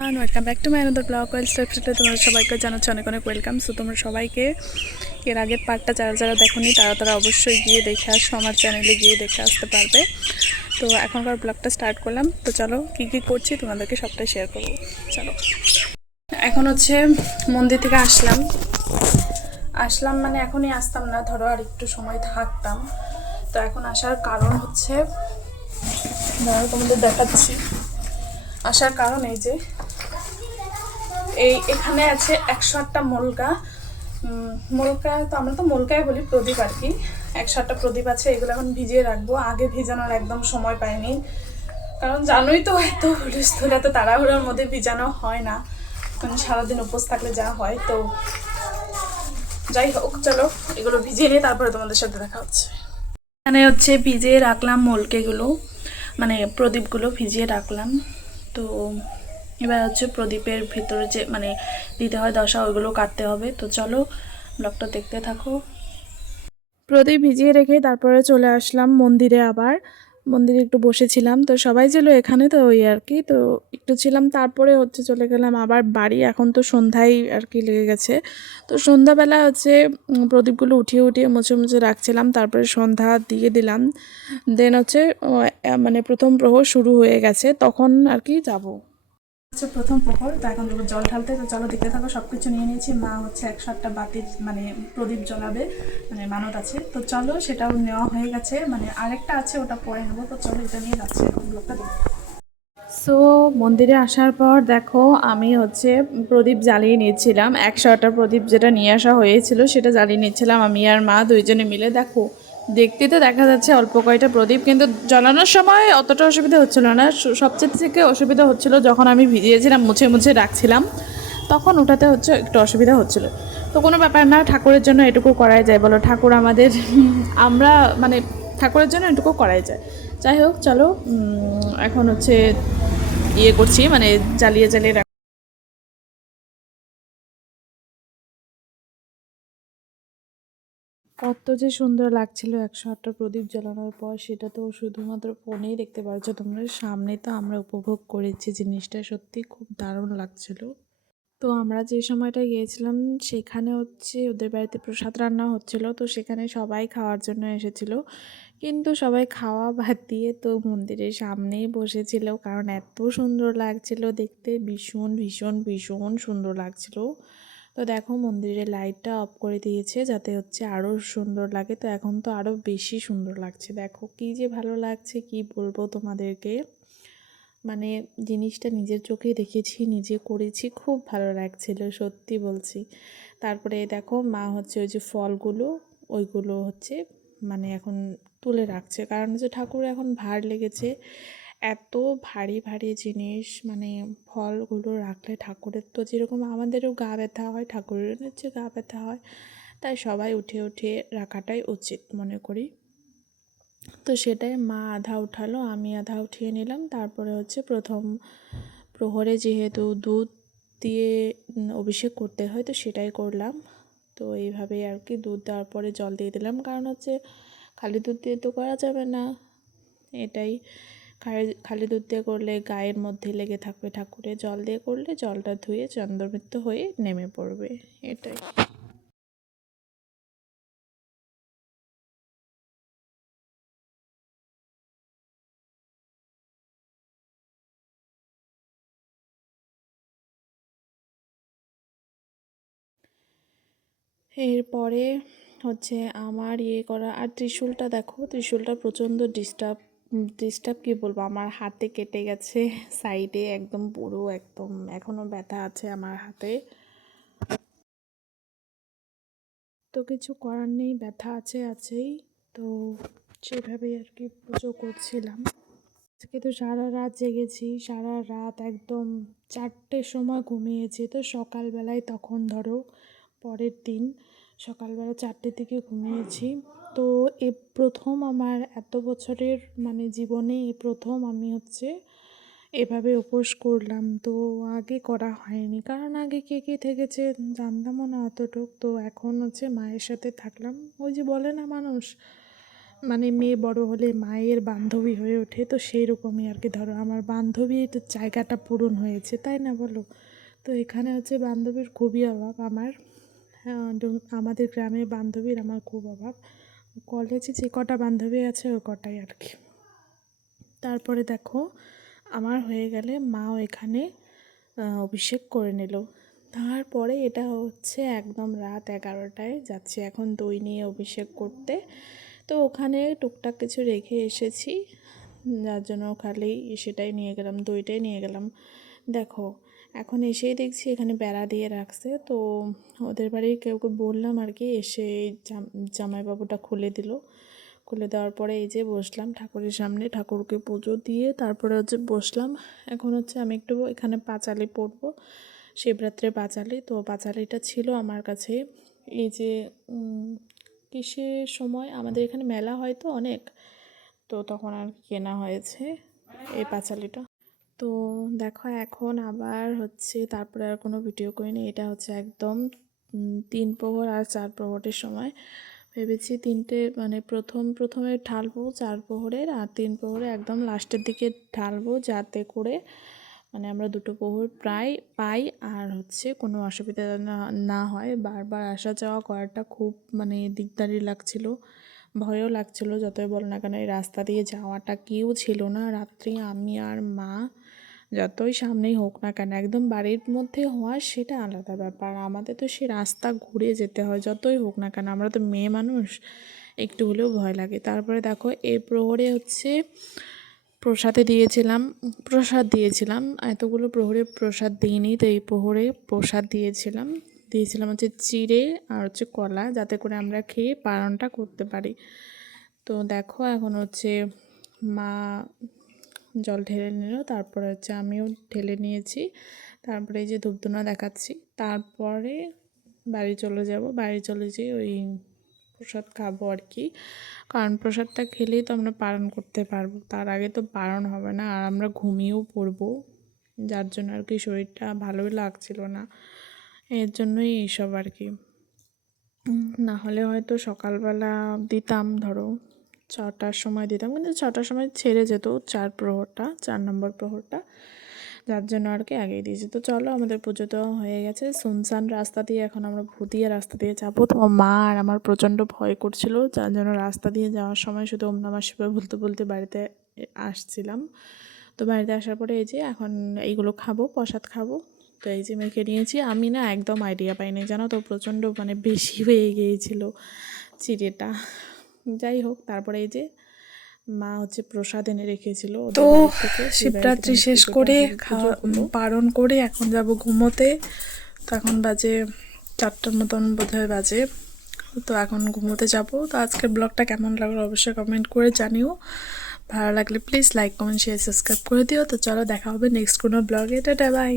Welcome back to my blog well স্টেপসে তোমরা সবাইকে জানাচ্ছি অনেক অনেক ওয়েলকাম সো তোমরা সবাইকে এর আগের পার্টটা যারা যারা দেখোনি, তারা তারা অবশ্যই গিয়ে দেখে আসো, আমার চ্যানেলে গিয়ে দেখে আসতে পারবে। তো এখনকার ব্লগটা স্টার্ট করলাম। তো চলো, কী কী করছি তোমাদেরকে সবটাই শেয়ার করব। চলো। এখন হচ্ছে মন্দির থেকে আসলাম। আসলাম মানে এখনই আসতাম না, ধরো আর একটু সময় থাকতাম। তো এখন আসার কারণ হচ্ছে তোমাদের দেখাচ্ছি। আসার কারণ এই যে এই এখানে আছে একশো আটটা মোলকা মোলকা তো আমরা তো মোলকাই বলি, প্রদীপ আর কি। একশো আটটা প্রদীপ আছে, এগুলো এখন ভিজিয়ে রাখব। আগে ভিজানোর একদম সময় পাইনি। কারণ জানোই তো এত হুলস্থুল এত তাড়াহুড়োর মধ্যে ভিজানো হয় না। মানে সারাদিন উপোস থাকলে যা হয়, তো যাই হোক, চলো এগুলো ভিজিয়ে নিয়ে তারপরে তোমাদের সাথে দেখা হচ্ছে। এখানে হচ্ছে ভিজিয়ে রাখলাম মোলকেগুলো মানে প্রদীপগুলো ভিজিয়ে রাখলাম। তো এবার হচ্ছে প্রদীপের ভিতরে যে মানে দিতে হয় দশা, ওইগুলো কাটতে হবে। তো চলো, ব্লগটা দেখতে থাকো। প্রদীপ ভিজিয়ে রেখে তারপরে চলে আসলাম মন্দিরে আবার। মন্দিরে একটু বসেছিলাম। তো সবাই ছিল এখানে তো ওই আর কি। তো একটু ছিলাম, তারপরে হচ্ছে চলে গেলাম আবার বাড়ি। এখন তো সন্ধ্যায় আর কি লেগে গেছে। তো সন্ধ্যাবেলা হচ্ছে প্রদীপগুলো উঠিয়ে উঠিয়ে মুছে মুছে রাখছিলাম। তারপরে সন্ধ্যা দিয়ে দিলাম। দেন হচ্ছে মানে প্রথম প্রহর শুরু হয়ে গেছে। তখন আর কি যাব। হচ্ছে প্রথম প্রহর, তো এখন দেবো জল ঢালতে, তো চলো দেখতে থাকো সব কিছু নিয়ে নিয়েছি। মা হচ্ছে একশো আটটা বাতি মানে প্রদীপ জ্বলাবে মানে মানত আছে। তো চলো সেটাও নেওয়া হয়ে গেছে মানে আরেকটা আছে, ওটা পরে নেব। তো চলো এটা নিয়ে যাচ্ছি এখন ব্লগটা সো মন্দিরে আসার পর দেখো, আমি হচ্ছে প্রদীপ জ্বালিয়ে নিয়েছিলাম। একশো আটটা প্রদীপ যেটা নিয়ে আসা হয়েছিল, সেটা জ্বালিয়ে নিচ্ছিলাম আমি আর মা দুইজনে মিলে। দেখো দেখতে তো দেখা যাচ্ছে অল্প কয়টা প্রদীপ, কিন্তু জ্বালানোর সময় অতটা অসুবিধা হচ্ছিল না। সবচেয়ে থেকে অসুবিধা হচ্ছিল যখন আমি ভিজিয়েছিলাম, মুছে মুছে রাখছিলাম, তখন ওটাতে হচ্ছে একটু অসুবিধা হচ্ছিল। তো কোনো ব্যাপার না, ঠাকুরের জন্য এটুকু করাই যায়, বলো ঠাকুর আমাদের, আমরা মানে ঠাকুরের জন্য এটুকু করাই যায়। যাই হোক, চলো এখন হচ্ছে ইয়ে করছি মানে জ্বালিয়ে জ্বালিয়ে কত যে সুন্দর লাগছিল একশো আটটা প্রদীপ জ্বালানোর পর, সেটা তো শুধুমাত্র ফোনেই দেখতে পারছ তোমরা। সামনে তো আমরা উপভোগ করেছি জিনিসটা, সত্যি খুব দারুণ লাগছিল। তো আমরা যে সময়টা গিয়েছিলাম, সেখানে হচ্ছে ওদের বাড়িতে প্রসাদ রান্না হচ্ছিল, তো সেখানে সবাই খাওয়ার জন্য এসেছিল। কিন্তু সবাই খাওয়া বাদ দিয়ে তো মন্দিরের সামনেই বসেছিল, কারণ এত সুন্দর লাগছিল দেখতে, ভীষণ ভীষণ ভীষণ সুন্দর লাগছিল। তো দেখো মন্দিরের লাইটটা অফ করে দিয়েছে যাতে হচ্ছে আরও সুন্দর লাগে। তো এখন তো আরও বেশি সুন্দর লাগছে। দেখো কী যে ভালো লাগছে, কি বলব তোমাদেরকে? মানে জিনিসটা নিজের চোখেই দেখেছি, নিজে করেছি, খুব ভালো লাগছিল, সত্যি বলছি। তারপরে দেখো মা হচ্ছে ওই যে ফলগুলো, ওইগুলো হচ্ছে মানে এখন তুলে রাখছে। কারণ হচ্ছে ঠাকুর এখন ভার লেগেছে এত ভারী ভারী জিনিস মানে ফলগুলো রাখলে ঠাকুরের তো যেরকম আমাদেরও গা ব্যথা হয়, ঠাকুরেরও হচ্ছে গা ব্যথা হয়, তাই সবাই উঠে উঠে রাখাটাই উচিত মনে করি। তো সেটাই মা আধা উঠালো, আমি আধা উঠিয়ে নিলাম। তারপরে হচ্ছে প্রথম প্রহরে যেহেতু দুধ দিয়ে অভিষেক করতে হয়, তো সেটাই করলাম। তো এইভাবেই আর কি দুধ দেওয়ার পরে জল দিয়ে দিলাম। কারণ হচ্ছে খালি দুধ দিয়ে তো করা যাবে না। এটাই। খালি দুধ দিয়ে করলে গায়ের মধ্যে লেগে থাকবে ঠাকুরে। জল দিয়ে করলে জলটা ধুয়ে চন্দ্রমিত্র হয়ে নেমে পড়বে। এটাই। এরপরে হচ্ছে আমার ইয়ে করা, আর ত্রিশূলটা দেখো, ত্রিশূলটা প্রচণ্ড ডিস্টার্ব ডিস্টার্ব কী বলব? আমার হাতে কেটে গেছে সাইডে একদম পুরো একদম এখনও ব্যথা আছে আমার হাতে। তো কিছু করার নেই, ব্যথা আছে আছেই, তো সেভাবেই আর কি পুজো করছিলাম। আজকে তো সারা রাত জেগেছি, সারা রাত একদম চারটের সময় ঘুমিয়েছি, তো সকালবেলায় তখন ধরো পরের দিন সকালবেলা চারটে থেকে ঘুমিয়েছি। তো এ প্রথম আমার এত বছরের মানে জীবনে এই প্রথম আমি হচ্ছে এভাবে উপোস করলাম। তো আগে করা হয়নি। কারণ আগে কে কে থেকেছে জানতামও না অতটুক। তো এখন হচ্ছে মায়ের সাথে থাকলাম। ওই যে বলে না মানুষ মানে মেয়ে বড় হলে মায়ের বান্ধবী হয়ে ওঠে। তো সেই রকমই আর কি। ধরো আমার বান্ধবীর জায়গাটা পূরণ হয়েছে, তাই না বলো? তো এখানে হচ্ছে বান্ধবীর খুবই অভাব। আমার আমাদের গ্রামে বান্ধবীর আমার খুব অভাব। কলেজে যে কটা বান্ধবী আছে ও কটাই আর কি। তারপরে দেখো, আমার হয়ে গেলে মাও এখানে অভিষেক করে নিল। তারপরে এটা হচ্ছে একদম রাত এগারোটায় যাচ্ছি এখন দই নিয়ে অভিষেক করতে। তো ওখানে টুকটাক কিছু রেখে এসেছি, যার জন্য খালি সেটাই নিয়ে গেলাম, দইটাই নিয়ে গেলাম। দেখো এখন এসেই দেখছি এখানে বেড়া দিয়ে রাখছে। তো ওদের বাড়ির কেউকে বললাম আর কি, এসে জামাইবাবুটা খুলে দিল। খুলে দেওয়ার পরে এই যে বসলাম ঠাকুরের সামনে, ঠাকুরকে পুজো দিয়ে তারপরে হচ্ছে বসলাম। এখন হচ্ছে আমি একটু এখানে পাঁচালি পড়ব শিবরাত্রে পাঁচালি। তো পাঁচালিটা ছিল আমার কাছে। এই যে কিসের সময়? আমাদের এখানে মেলা হয় তো অনেক। তো তখন আর কেনা হয়েছে এই পাঁচালিটা। তো দেখো এখন আবার হচ্ছে তারপরে আর কোনো ভিডিও করিনি। এটা হচ্ছে একদম তিন প্রহর আর চার প্রহরের সময়। ভেবেছি তিনটে মানে প্রথম, প্রথমে ঢালবো চার প্রহরের আর তিন প্রহরে একদম লাস্টের দিকে ঢালবো যাতে করে মানে আমরা দুটো প্রহর প্রায় পাই আর হচ্ছে কোনো অসুবিধা না হয়। বারবার আসা যাওয়া করাটা খুব মানে দিকদারি লাগছিল, ভয়ও লাগছিল, যতই বল না কেন এই রাস্তা দিয়ে যাওয়াটা কেউ ছিল না। রাত্রি আমি আর মা যতই সামনেই হোক না কেন, একদম বাড়ির মধ্যে হওয়া সেটা আলাদা ব্যাপার। আমাদের তো সে রাস্তা ঘুরে যেতে হয়, যতই হোক না কেন, আমরা তো মেয়ে মানুষ, একটু হলেও ভয় লাগে। তারপরে দেখো এই প্রহরে হচ্ছে প্রসাদে দিয়েছিলাম, প্রসাদ দিয়েছিলাম, এতগুলো প্রহরে প্রসাদ দিইনি, তো এই প্রহরে প্রসাদ দিয়েছিলাম। দিয়েছিলাম হচ্ছে চিড়ে আর হচ্ছে কলা, যাতে করে আমরা খেয়ে পালনটা করতে পারি। তো দেখো, এখন হচ্ছে মা জল ঢেলে নিল। তারপরে হচ্ছে আমিও ঢেলে নিয়েছি। তারপরে এই যে ধূপধুনা দেখাচ্ছি। তারপরে বাড়ি চলে যাব। বাড়ি চলে যেয়ে ওই প্রসাদ খাব আর কি। কারণ প্রসাদটা খেলেই তো আমরা পালন করতে পারব। তার আগে তো পালন হবে না। আর আমরা ঘুমিয়েও পড়ব। যার জন্য আর কি শরীরটা ভালোই লাগছিল না। এর জন্যই এইসব আর কি। না হলে হয়তো সকালবেলা দিতাম ধরো। ছটার সময় দিতাম। কিন্তু ছটার সময় ছেড়ে যেত চার প্রহরটা, চার নম্বর প্রহরটা। যার জন্য আর কি আগেই দিয়েছি। তো চলো, আমাদের পুজো তো হয়ে গেছে। শুনশান রাস্তা দিয়ে এখন আমরা ভুতিয়া রাস্তা দিয়ে যাব। তো মা আর আমার প্রচণ্ড ভয় করছিল। যার জন্য রাস্তা দিয়ে যাওয়ার সময় শুধু ওম নমঃ শিবায় বলতে বলতে বাড়িতে আসছিলাম। তো বাড়িতে আসার পরে এই যে এখন এইগুলো খাব, প্রসাদ খাব। তো এই যে মেখে নিয়েছি। আমি না একদম আইডিয়া পাইনি। জানো তো, প্রচণ্ড মানে বেশি হয়ে গিয়েছিল চিড়েটা। যাই হোক তারপরে এই যে মা হচ্ছে প্রসাদ এনে রেখেছিল তো শিবরাত্রি শেষ করে খাওয়া। পালন করে এখন যাব ঘুমোতে। তো এখন বাজে চারটার মতন বোধহয় বাজে। তো এখন ঘুমোতে যাব। তো আজকের ব্লগটা কেমন লাগল অবশ্যই কমেন্ট করে জানিও। ভালো লাগলে please like comment share subscribe করে দিও। তো চলো দেখা হবে নেক্সট কোনো ব্লগে। Tata bye